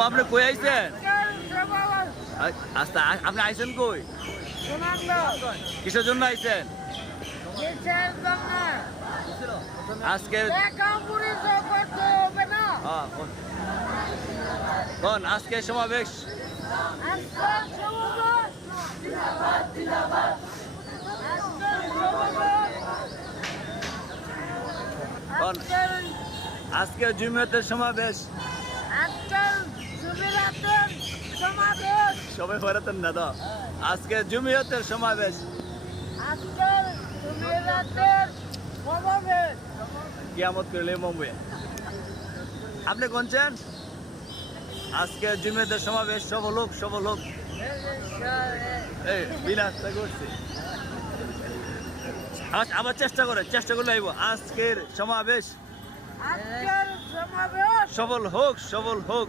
আপনি কই আইছেন? আচ্ছা আপনি আইছেন কই? কিসের জন্য আইছেন? আজকে কোন আজকে সমাবেশ কোন আজকে জুমিয়তের সমাবেশ সবাই বেড়াতেন না তো আজকে জুমিয়তের সমাবেশ কিয়ামত করলে মুম্বাই আপনি কোনছেন আজকে জুমিয়তের সমাবেশ সব লোক এই বিলাসটা করছে আবার চেষ্টা করলে আইব আজকের সমাবেশ সফল হোক